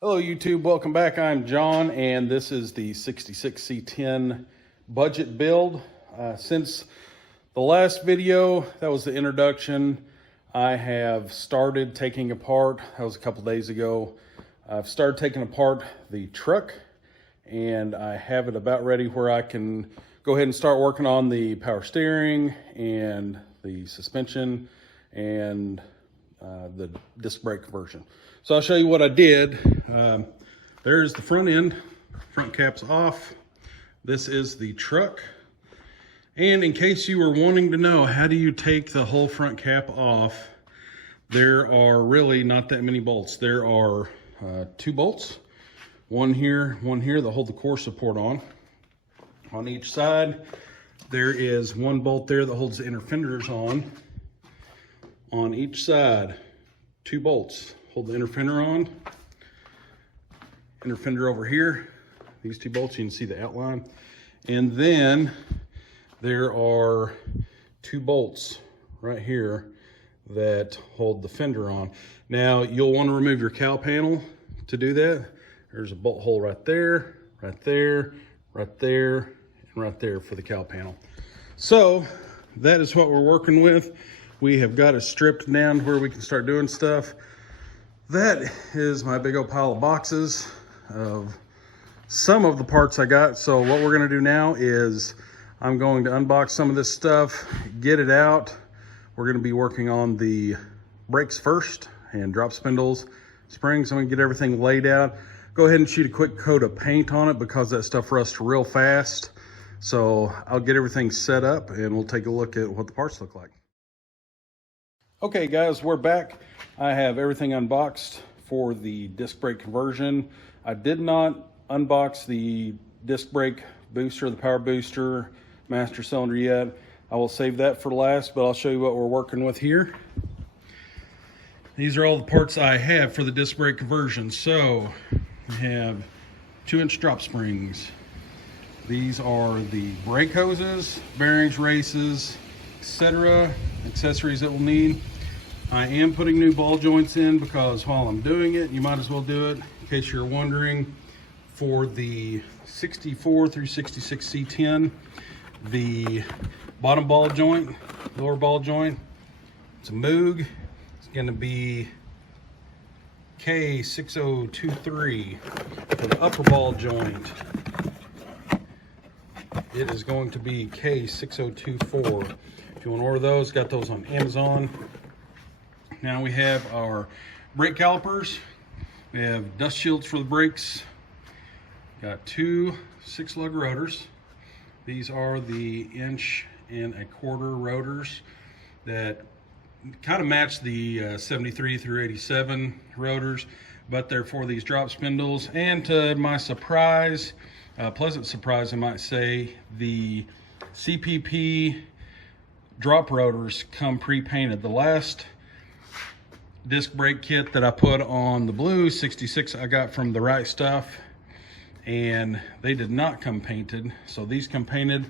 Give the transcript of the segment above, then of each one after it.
Hello YouTube, welcome back. I'm John and this is the 66 C10 Budget Build. Since the last video, that was the introduction, I have started taking apart, that was a couple days ago, I've started taking apart the truck and I have it about ready where I can go ahead and start working on the power steering and the suspension and the disc brake conversion. So I'll show you what I did. There's the front end, front cap's off. This is the truck. And in case you were wanting to know, how do you take the whole front cap off? There are really not that many bolts. There are 2 bolts, one here that hold the core support on. On each side, there is 1 bolt there that holds the inner fenders on. On each side, 2 bolts hold the inner fender on. Inner fender over here, these 2 bolts, you can see the outline. And then there are 2 bolts right here that hold the fender on. Now you'll want to remove your cowl panel to do that. There's a bolt hole right there, right there, right there, and right there for the cowl panel. So that is what we're working with. We have got it stripped down where we can start doing stuff. That is my big old pile of boxes of some of the parts I got. So what we're gonna do now is I'm going to unbox some of this stuff, get it out. We're gonna be working on the brakes first and drop spindles, springs. I'm gonna get everything laid out. Go ahead and shoot a quick coat of paint on it because that stuff rusts real fast. So I'll get everything set up and we'll take a look at what the parts look like. Okay guys, we're back. I have everything unboxed for the disc brake conversion. I did not unbox the disc brake booster, the power booster, master cylinder yet. I will save that for last, but I'll show you what we're working with here. These are all the parts I have for the disc brake conversion. So we have 2-inch drop springs. These are the brake hoses, bearings, races, etc. accessories that we'll need. I am putting new ball joints in because while I'm doing it, you might as well do it. In case you're wondering, for the 64 through 66 C10, the bottom ball joint, lower ball joint, it's a Moog. It's going to be K6023. For the upper ball joint, it is going to be K6024. If you want to order those, got those on Amazon. Now we have our brake calipers. We have dust shields for the brakes. Got 2 6-lug rotors. These are the 1.25-inch rotors that kind of match the 73 through 87 rotors, but they're for these drop spindles. And to my surprise, pleasant surprise I might say, the CPP drop rotors come pre-painted. The last disc brake kit that I put on the blue 66 I got from the Right Stuff, and they did not come painted, so these come painted.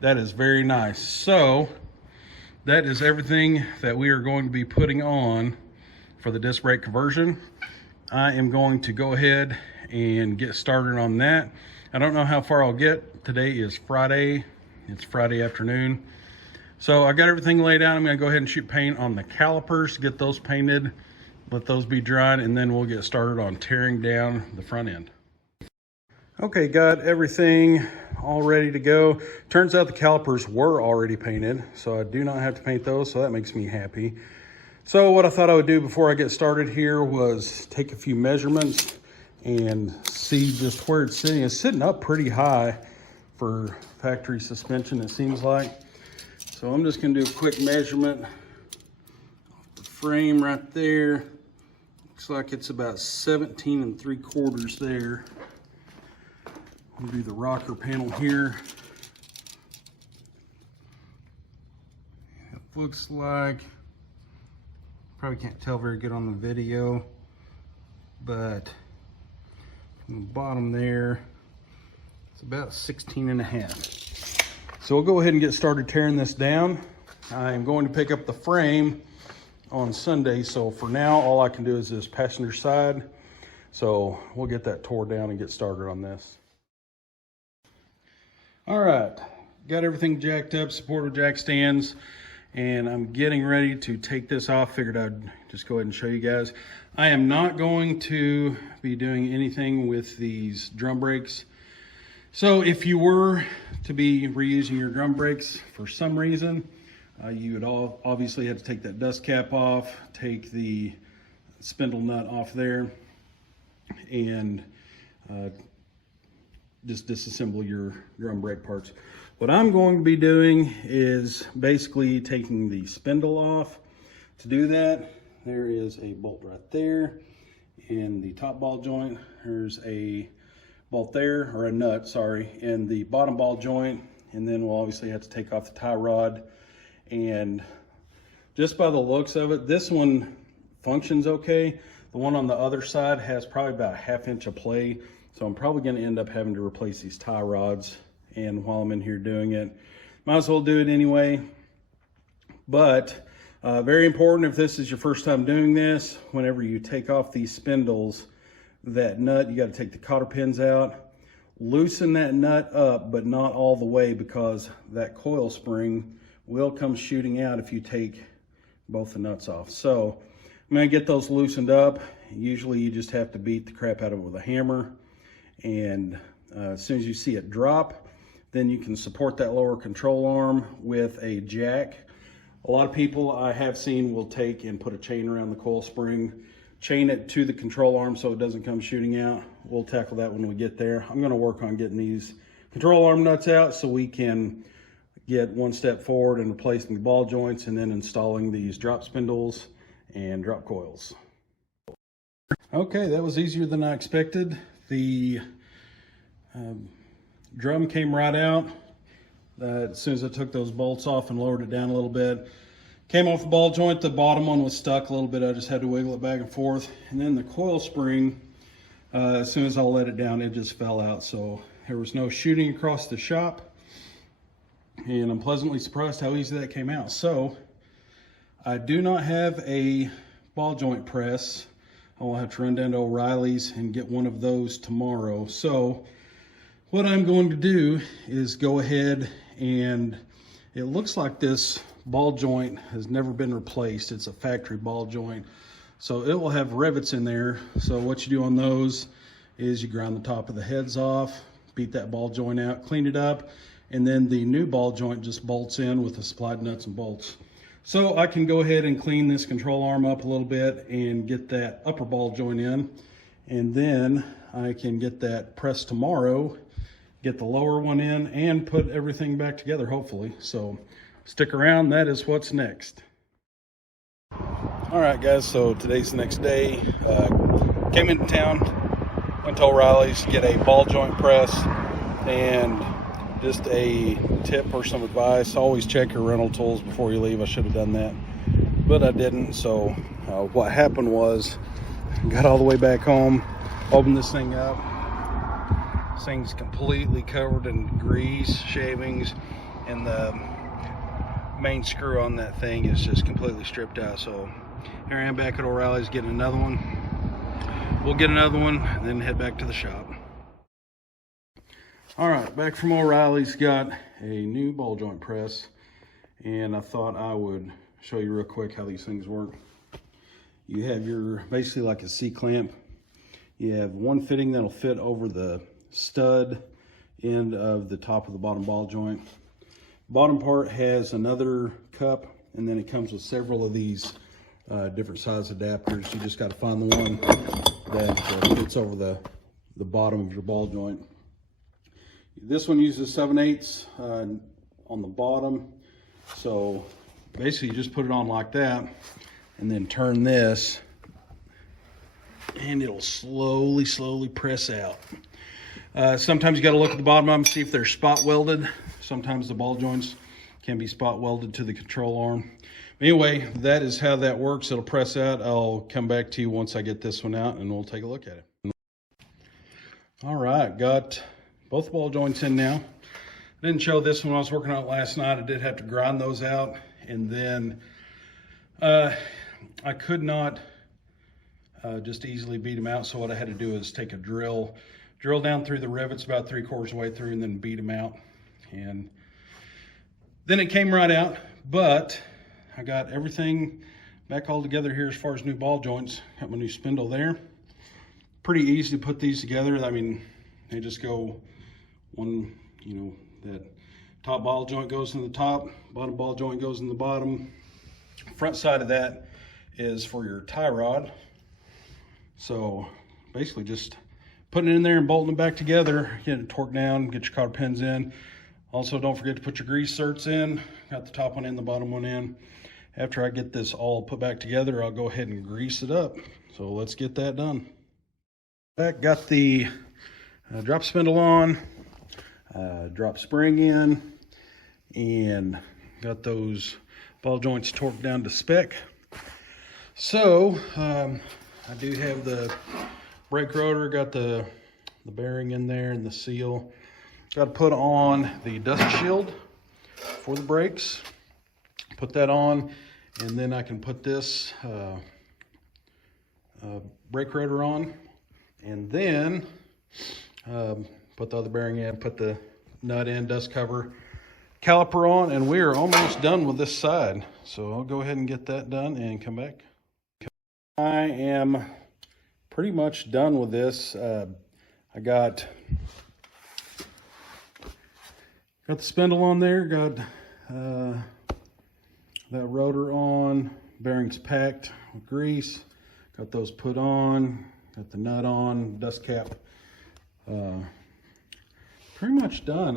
That is very nice. So that is everything that we are going to be putting on for the disc brake conversion. I am going to go ahead and get started on that. I don't know how far I'll get. Today is Friday. It's Friday afternoon. So I got everything laid out. I'm gonna go ahead and shoot paint on the calipers, get those painted, let those be dried, and then we'll get started on tearing down the front end. Okay, got everything all ready to go. Turns out the calipers were already painted, so I do not have to paint those, so that makes me happy. So what I thought I would do before I get started here was take a few measurements and see just where it's sitting. It's sitting up pretty high for factory suspension, it seems like. So I'm just gonna do a quick measurement off the frame right there. Looks like it's about 17 3/4 there. We'll do the rocker panel here. It looks like, probably can't tell very good on the video, but from the bottom there, it's about 16.5. So we'll go ahead and get started tearing this down. I'm going to pick up the frame on Sunday, so for now all I can do is this passenger side. So we'll get that tore down and get started on this. All right, got everything jacked up, supported jack stands, and I'm getting ready to take this off. Figured I'd just go ahead and show you guys. I am not going to be doing anything with these drum brakes. So if you were to be reusing your drum brakes for some reason, you would obviously have to take that dust cap off, take the spindle nut off there, and just disassemble your drum brake parts. What I'm going to be doing is basically taking the spindle off. To do that, there is a bolt right there in the top ball joint. There's a bolt there, or a nut, sorry, in the bottom ball joint. And then we'll obviously have to take off the tie rod. And just by the looks of it, this one functions okay. The one on the other side has probably about a 1/2 inch of play. So I'm probably gonna end up having to replace these tie rods. And while I'm in here doing it, might as well do it anyway. But very important, if this is your first time doing this, whenever you take off these spindles, that nut, you got to take the cotter pins out, loosen that nut up, but not all the way, because that coil spring will come shooting out if you take both the nuts off. So I'm going to get those loosened up. Usually you just have to beat the crap out of it with a hammer, and as soon as you see it drop, then you can support that lower control arm with a jack. A lot of people I have seen will take and put a chain around the coil spring, chain it to the control arm so it doesn't come shooting out. We'll tackle that when we get there. I'm going to work on getting these control arm nuts out so we can get one step forward and replacing the ball joints, and then installing these drop spindles and drop coils. Okay, that was easier than I expected. The drum came right out as soon as I took those bolts off and lowered it down a little bit. Came off the ball joint, the bottom one was stuck a little bit. I just had to wiggle it back and forth. And then the coil spring, as soon as I let it down, it just fell out. So there was no shooting across the shop. And I'm pleasantly surprised how easy that came out. So I do not have a ball joint press. I will have to run down to O'Reilly's and get one of those tomorrow. So what I'm going to do is go ahead, and it looks like this ball joint has never been replaced. It's a factory ball joint, so it will have rivets in there. So what you do on those is you grind the top of the heads off, beat that ball joint out, clean it up, and then the new ball joint just bolts in with the supplied nuts and bolts. So I can go ahead and clean this control arm up a little bit and get that upper ball joint in, and then I can get that pressed tomorrow, get the lower one in, and put everything back together, hopefully. So stick around, that is what's next. All right, guys, so today's the next day. Came into town, went to O'Reilly's, get a ball joint press, and just a tip or some advice: always check your rental tools before you leave. I should have done that, but I didn't. So what happened was, got all the way back home, opened this thing up. This thing's completely covered in grease, shavings, and the main screw on that thing is just completely stripped out. So here I am back at O'Reilly's getting another one. We'll get another one and then head back to the shop. All right, back from O'Reilly's, got a new ball joint press, and I thought I would show you real quick how these things work. You have your, basically like a C-clamp. You have one fitting that'll fit over the stud end of the top of the bottom ball joint. Bottom part has another cup, and then it comes with several of these different size adapters. You just got to find the one that fits over the bottom of your ball joint. This one uses 7/8 on the bottom. So basically you just put it on like that and then turn this, and it'll slowly press out. Sometimes you got to look at the bottom of them, see if they're spot welded. Sometimes the ball joints can be spot welded to the control arm. Anyway, that is how that works. It'll press out. I'll come back to you once I get this one out and we'll take a look at it. All right, got both ball joints in now. I didn't show this one when I was working on it last night. I did have to grind those out, and then I could not just to easily beat them out. So what I had to do is take a drill down through the rivets about 3/4 of the way through, and then beat them out. And then it came right out, but I got everything back all together here as far as new ball joints. Got my new spindle there. Pretty easy to put these together. I mean, they just go one, you know, that top ball joint goes in the top, bottom ball joint goes in the bottom. Front side of that is for your tie rod. So basically just putting it in there and bolting it back together, getting it torqued down, get your cotter pins in. Also, don't forget to put your grease certs in. Got the top one in, the bottom one in. After I get this all put back together, I'll go ahead and grease it up. So let's get that done. Got the drop spindle on, drop spring in, and got those ball joints torqued down to spec. So I do have the brake rotor, got the bearing in there and the seal. Got to put on the dust shield for the brakes. Put that on, and then I can put this brake rotor on, and then put the other bearing in, put the nut in, dust cover, caliper on, and we are almost done with this side. So I'll go ahead and get that done and come back. I am pretty much done with this. I got the spindle on there, got that rotor on, bearings packed with grease, got those put on, got the nut on, dust cap. Pretty much done.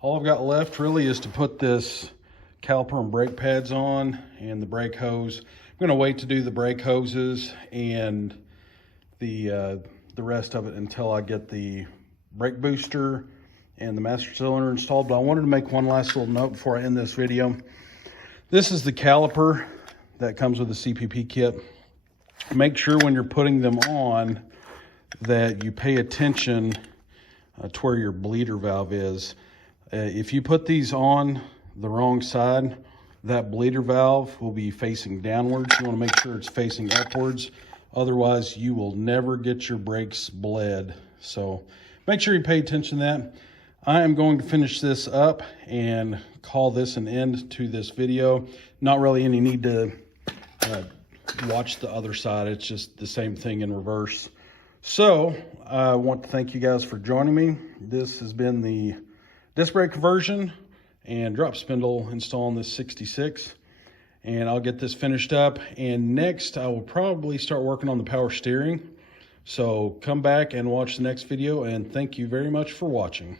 All I've got left really is to put this caliper and brake pads on and the brake hose. I'm gonna wait to do the brake hoses and the rest of it until I get the brake booster and the master cylinder installed. But I wanted to make one last little note before I end this video. This is the caliper that comes with the CPP kit. Make sure when you're putting them on that you pay attention to where your bleeder valve is. If you put these on the wrong side, that bleeder valve will be facing downwards. You want to make sure it's facing upwards. Otherwise, you will never get your brakes bled. So make sure you pay attention to that. I am going to finish this up and call this an end to this video. Not really any need to watch the other side. It's just the same thing in reverse. So I want to thank you guys for joining me. This has been the disc brake conversion and drop spindle install on this 66. And I'll get this finished up. And next I will probably start working on the power steering. So come back and watch the next video, and thank you very much for watching.